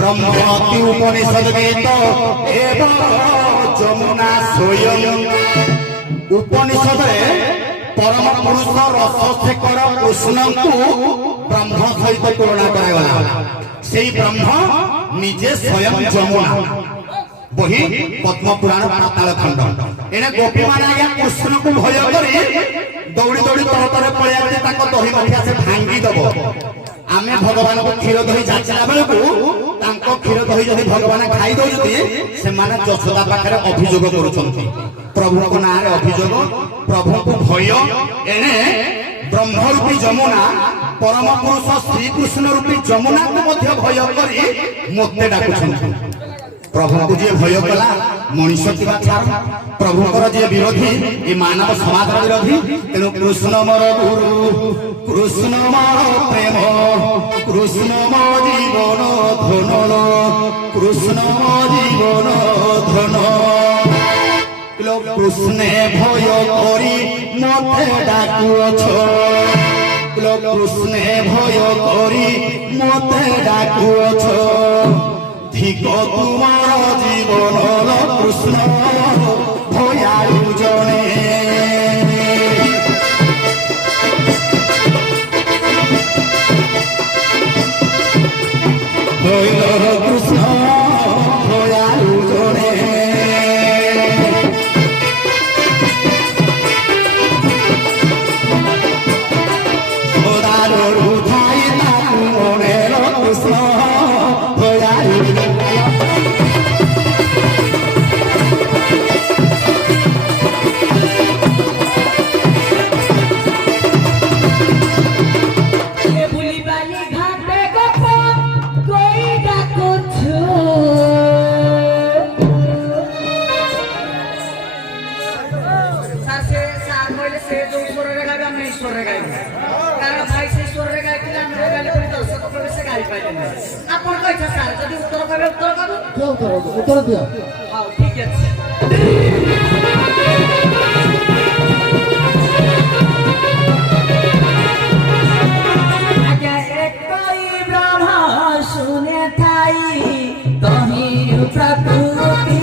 ब्रह्मति उपनिषद गीत एवं जमुना स्वयं उपनिषद परम पुरुष रसशेखर कृष्ण को ब्रह्म सहित तुलना करागला से ब्रह्म निजे स्वयं जमुना वही पद्म पुराण पाताल खंड एने गोपी मान आज्ञा कृष्ण को भय करी दौड़ी दौड़ी तर तर पलिया दही मठिया से भांगी दब आमे भगवान को क्षीर दही जाचिला बेलू क्षीर दही जदि भगवान खाई दौरान से जशोदा पाखे अभियोग करुछंती प्रभु को ना अभियोग प्रभु को भय एने ब्रह्मरूपी जमुना परम पुरुष श्रीकृष्ण रूपी जमुना को भय करी मते डाकुछंती प्रभु को जी भय कला मनुष्य ଥିବା ଛାଡ଼ प्रभुଙ୍କର जी विरोधी ये मानव समाज विरोधी तेणु कृष्ण मोर गुरु कृष्ण मोर प्रेम कृष्ण मो जीवन धन कृष्ण मो जीवन धन कृष्णे भय करी मते डाकुअछ कृष्णे भय करी मते डाकुअछ ठीक तुमार जीवन कृष्ण भयालु जने कृष्ण भयालु जने कृष्ण उत्तर दिया ठीक है सुने थाई तही प्रकृति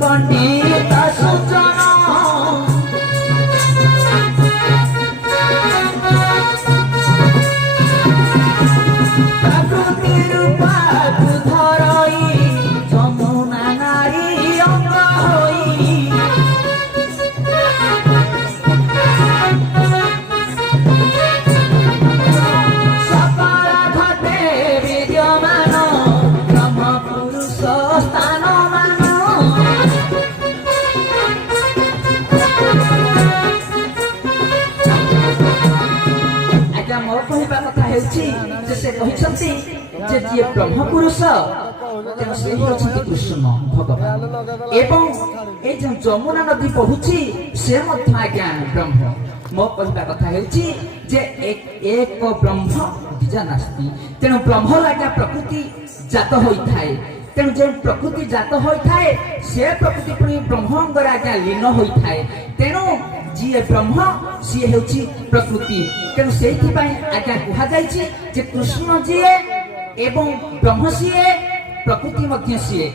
पंडित सूचना प्रकृति रूपा धरई जमुना नारी अंग होई सकाल घटे विद्यमान ब्रह्म पुरुष स्थान ब्रह्म पुरुष कृष्ण भगवान एवं ये जो जमुना नदी बहुची से आज्ञा ब्रह्म मो कहवा कथा एक ब्रह्म द्विजा नास्ति तेणु ब्रह्म आज्ञा प्रकृति जात होता है तेणु जो प्रकृति जात होता है से प्रकृति पुणी ब्रह्मंगर आज्ञा लीन होता है तेणु जी ब्रह्म सी हूँ प्रकृति तेणु से आज्ञा कहुई कृष्ण जी एवं ब्रह्म सीए प्रकृति मध्य सीए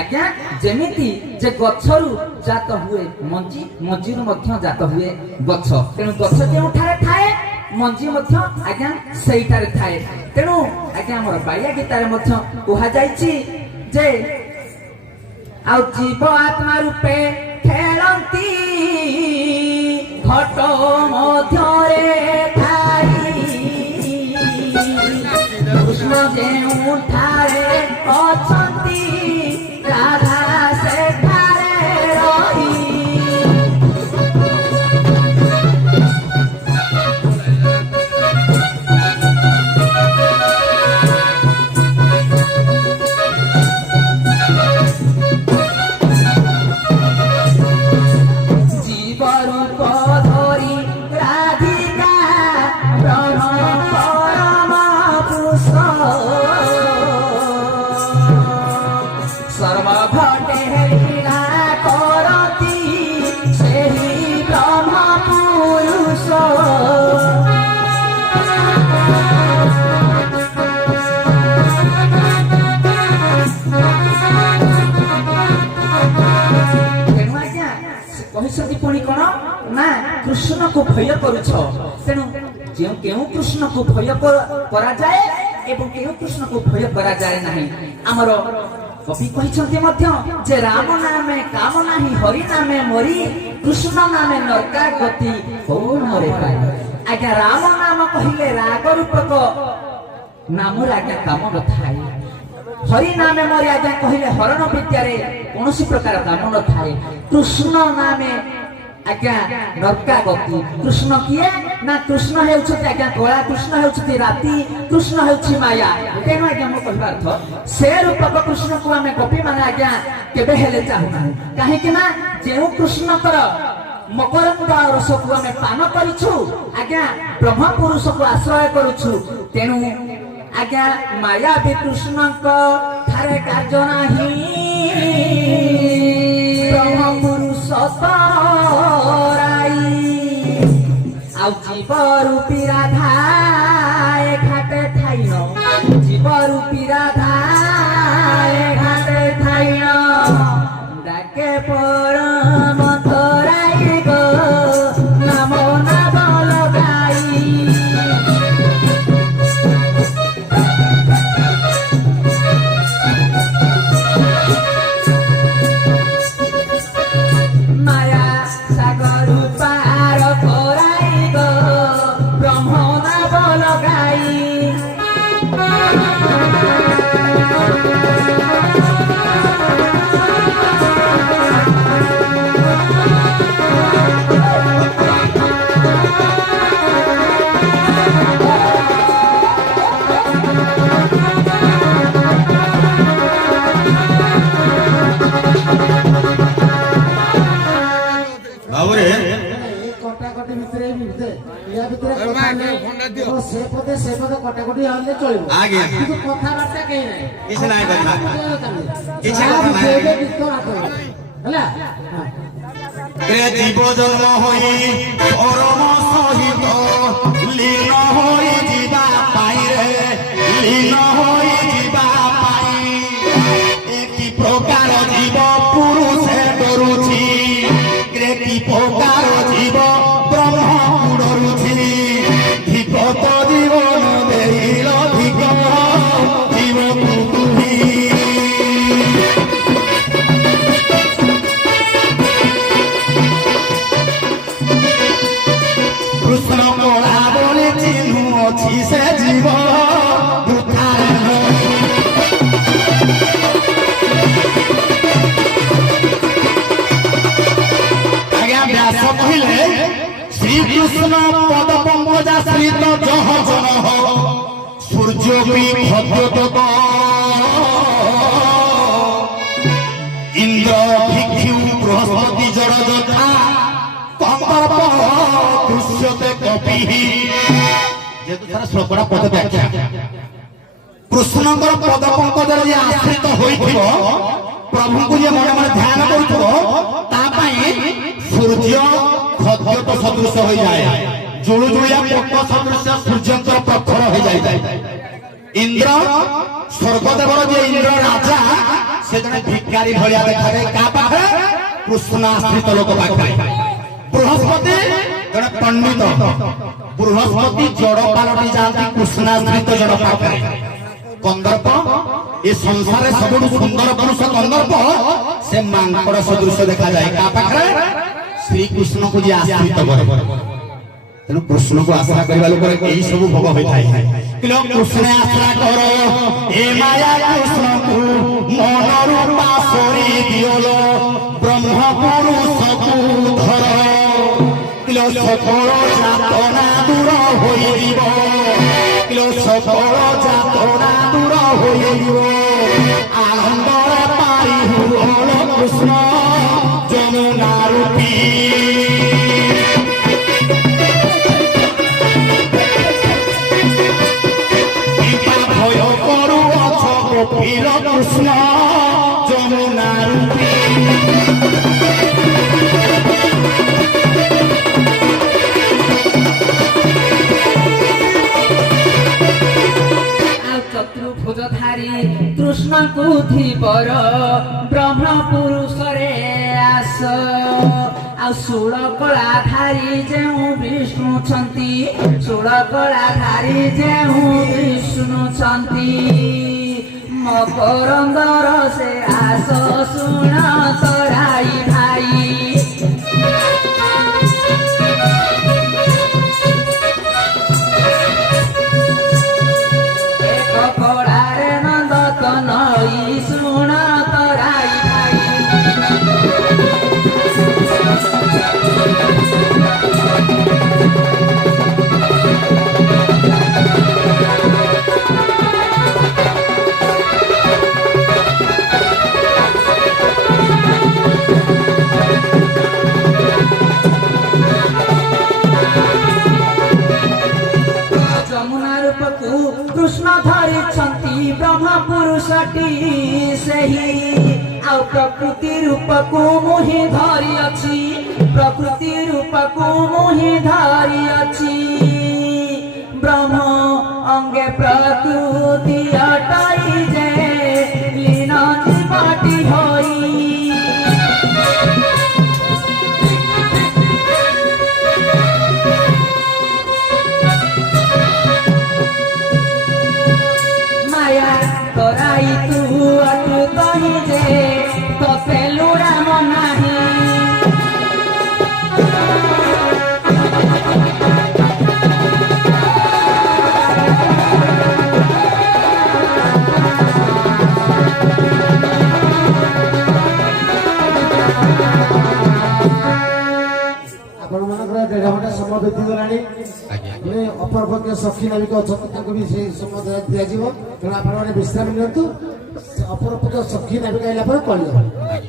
आज्ञा जमीती जे गछरु जात हुए मंजी मंजीरु मध्य जात हुए गछ तेणु गछ जोठारे थाए मंजी मध्य आज्ञा सेइटारे थाए तेणु आज्ञा हमर बाया गीतारे मध्य कहुई जे आ जीव आत्मा रूपे खेलंती घट मध्यरे कृष्ण जेठारे अछंती राधा सेठारे रही जीव रूप धरी ଘଟେ ଲୀଳା କରନ୍ତି ସେହି ବ୍ରହ୍ମ ପୁରୁଷ। ତେଣୁ ଆଜ୍ଞା ସେ କହିଛନ୍ତି ପୁଣି କଣ ନା କୃଷ୍ଣକୁ ଭୟ କରୁଛ। ତେଣୁ କେଉଁ କୃଷ୍ଣକୁ ଭୟ କରାଯାଏ ଏବଂ କେଉଁ କୃଷ୍ଣକୁ ଭୟ କରାଯାଏ ନାହିଁ। ଆମର କବି କହିଛନ୍ତି ମଧ୍ୟ ଯେ ରାମ ନାମେ କାମ ନାହିଁ, ହରି ନାମେ ମରି, କୃଷ୍ଣ ନାମେ ନରକା ଗତି ହଉ ମରେ ପାଇ। ଆଜ୍ଞା ରାମ ନାମ କହିଲେ ରାଗ ରୂପକ ନାମରେ ଆଜ୍ଞା କାମ ନଥାଏ। ହରି ନାମେ ମରି ଆଜ୍ଞା କହିଲେ ହରଣ ବିଦ୍ୟାରେ କୌଣସି ପ୍ରକାର କାମ ନଥାଏ। କୃଷ୍ଣ ନାମେ ଆଜ୍ଞା ନରକା ଗତି। କୃଷ୍ଣ କିଏ ନା କୃଷ୍ଣ ହେଉଛନ୍ତି ଆଜ୍ଞା କଳା, କୃଷ୍ଣ ହେଉଛନ୍ତି ରାତି, କୃଷ୍ଣ ହେଉଛି ମାୟା। ତେଣୁ ଆଜ୍ଞା ମୁଁ କହିବା ଅର୍ଥ ସେ ରୂପକ କୃଷ୍ଣକୁ ଆମେ ଗୋପୀ ମାନେ ଆଜ୍ଞା କେବେ ହେଲେ ଚାହୁଁନାହୁଁ। କାହିଁକି ନା ଯେଉଁ କୃଷ୍ଣଙ୍କର ମକରନ୍ଦ ରସକୁ ଆମେ ପାନ କରିଛୁ ଆଜ୍ଞା ବ୍ରହ୍ମ ପୁରୁଷକୁ ଆଶ୍ରୟ କରୁଛୁ। ତେଣୁ ଆଜ୍ଞା ମାୟା ବି କୃଷ୍ଣଙ୍କ ଠାରେ କାର୍ଯ୍ୟ ନାହିଁ। ବ୍ରହ୍ମ ପୁରୁଷ ତରାଇ ଆଉ ଜୀବ ରୂପୀ ରାଧା ଏ ଘାଟେ ଥାଇନ, ଜୀବ ରୂପୀ ରାଧା ଏ ଘାଟେ ଥାଇନ, ଡାକେ ପରମ ତରାଇ ଗୋ ନାମ ନାମ ଲଗାଇ। মায়া সাগর পার করাই গো ব্রহ্ম নাম লগাই। ଭାବରେ এই কটাকটি ভিতরে ইয়া ভিতরে কথা নেই। সে পদে কটাকটি হলে চলবে। আজ্ঞা কিন্তু কথাবার্তা কেই নাই। କିଛି ନାହିଁ କଥା କିଛି ତା କଥା ଭିତରେ ନାହିଁ। ଗୀତ ହାତ ହେଲା। জীব জন্ম হই পরম সহিত লীন হই যা পাই রে, লীন হই যা পাই। একই প্রকার জীব পুরুষে ডরুছি, কি প্রকার জীব ব্রহ্ম ডরুছি। ধীপত জীবন দেইল ধিক জীবকু তুহি। কৃষ্ণ কলা বলে চিহ্ন অছি সে জীব বৃথারে নয়। আজ্ঞা ব্যাস কহিলে শ্রীকৃষ্ণ পদ পঙ্কজাশ্রিত জহ জন সূর্যপি ভদ্রতক ইন্দ্র ভিক্ষু বৃহস্পতি জড় যথা কন্দর্প দৃশ্যতে কপি। যেহেতু তার শ্লোকটা পদ ব্যাখ্যা কৃষ্ণଙ୍କର ପଦ ପଙ୍କଜରେ ଯିଏ ଆଶ୍ରିତ ହୋଇଥିବ, ପ୍ରଭୁଙ୍କୁ ଯିଏ ମନେ ମନେ ଧ୍ୟାନ କରୁଥିବ, ତା ପାଇଁ ସୂର୍ଯ୍ୟ ଖଦ୍ୟତ ସଦୃଶ ହୋଇଯାଏ, ଜୁଳୁଜୁଳିଆ ପୋକ ସଦୃଶ ସୂର୍ଯ୍ୟଙ୍କର ପ୍ରଖର ହୋଇଯାଇଥାଏ। ଇନ୍ଦ୍ର ସ୍ୱର୍ଗଦେବର ଯିଏ ଇନ୍ଦ୍ର ରାଜା, ସେ ଜଣେ ଭିକାରୀ ଭଳିଆ ଦେଖାଯାଏ କାହା ପାଖରେ? କୃଷ୍ଣ ଆଶ୍ରିତ ଲୋକ ପାଖରେ। ବୃହସ୍ପତି ଜଣେ ପଣ୍ଡିତ, ବୃହସ୍ପତି ଜଡ଼ ପାଲଟି ଯାଆନ୍ତି କୃଷ୍ଣାଶ୍ରିତ ଜଡ଼ ପାଖରେ। କନ୍ଦର୍ପ ଏ ସଂସାରରେ ସବୁଠୁ ସୁନ୍ଦର ପୁରୁଷ କନ୍ଦର୍ପ, ସେ ମାଙ୍କଡ ସଦୃଶ ଦେଖାଯାଏ କାହା ପାଖରେ? ଶ୍ରୀକୃଷ୍ଣଙ୍କୁ ଯିଏ ଆଶ୍ରିତ କରେ। ତେଣୁ କୃଷ୍ଣକୁ ଆଶ୍ରା କରିବା ଲୋକରେ ଏଇ ସବୁ ଭୋଗ ହୋଇଥାଏ। କୃଷ୍ଣ ଆଶ୍ରା କର ଏ ମାୟା କୃଷ୍ଣକୁ ମନରୁ ପାଶୋରି ଦିଅଲ, ବ୍ରହ୍ମ ପୁରୁଷକୁ ଧର। সকল যাতনা দূর হইব, সকল যাতনা দূর হইব, আনন্দরে পাইহু কৃষ্ণ যমুনা রূপী। ভয় করু অছ গোপীর কৃষ্ণ যমুনা ଶାନ୍ତି। ଚତୁର୍ଭୁଜଧାରୀ କୃଷ୍ଣଙ୍କୁ ଧୀବର ବ୍ରହ୍ମ ପୁରୁଷରେ ଆସ। ଆଉ ଷୋଳ କଳାଧାରୀ ଯେଉଁ ବିଷ୍ଣୁ ଛନ୍ତି, ଷୋଳ କଳାଧାରୀ ଯେଉଁ ବିଷ୍ଣୁ ଛନ୍ତି, ମକରନ୍ଦର ସେ ଆସ ଶୁଣ ତରାଇ ଭାଇ। କଳାରେ ନନ୍ଦତ ନଈ ଶୁଣ ତରାଇ ଭାଇ। ଯମୁନା ରୂପକୁ କୃଷ୍ଣ ଧରିଛନ୍ତି ବ୍ରହ୍ମ ପୁରୁଷଟି ସେହି। ଆଉ ପ୍ରକୃତି ରୂପକୁ ମୁଁ ହିଁ ଧରିଅଛି, ପ୍ରକୃତି ରୂପକୁ ମୁଁ ହିଁ ଧରିଅଛି। ବ୍ରହ୍ମ ଅଙ୍ଗେ ପ୍ରକୃତି ଅଟଇ ଯେ ଲୀନ ଜୀବଟି ହୋଇ। ତରାଇ ତୁ ଅଟୁ କହି ଯେ ତତେ ଲୁଡ଼ାମ ନାହିଁ। ଆପଣମାନଙ୍କର 1.5 ଘଣ୍ଟା ସମୟ ବିତିଗଲାଣି। ଅପରପକ୍ଷ ସଖୀ ନାବିକ ଅଛନ୍ତି, ତାଙ୍କୁ ବି ସେଇ ସମୟ ଦିଆଯିବ। ତେଣୁ ଆପଣମାନେ ବିଶ୍ରାମ ନିଅନ୍ତୁ। ଅପରପକ୍ଷ ସଖୀ ନାବିକ ଆସିଲା ପରେ କଳିବ।